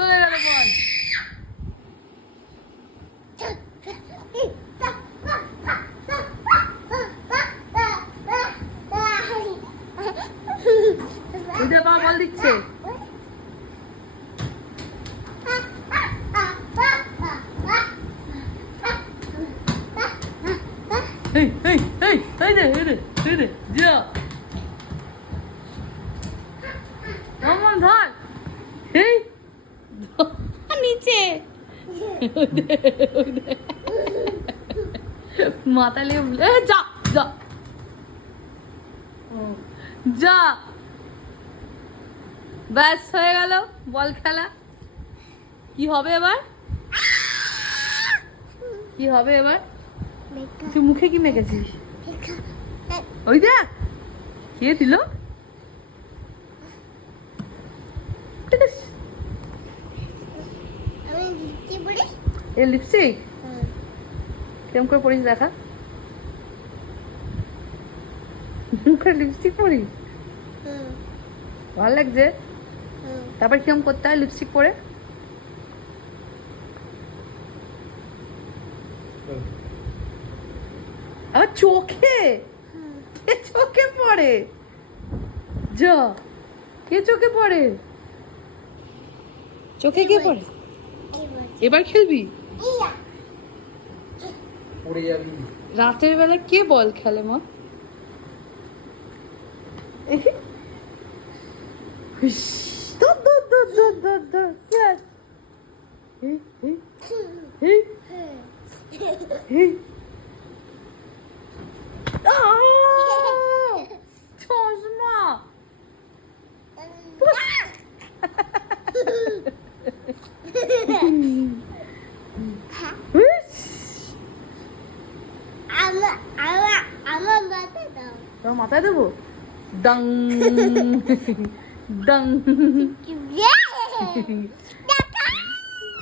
চলে গেল বল। মা বল দিচ্ছে। নিচে মাথা লিয়ে যা যা যা, ব্যাস হয়ে গেল বল খেলা। কি হবে এবার? কি হবে এবার? তুই মুখে কি মেখেছিস? ওই দেখ কে দিল। এ লিপস্টিক কেমন করে পরিস দেখা। মুখে লিপস্টিক পরিস, ভালো লাগছে। তারপর কিরম করতে হয় লিপস্টিক পরে? আবার চোখে, চোখে পড়ে। যা, কে চোখে পড়ে? চোখে কে পড়ে? এবার খেলবি? রাতের বেলা কে বল খেলে মা? চশমা আমার মাথায় দেবো। ডাং ডাং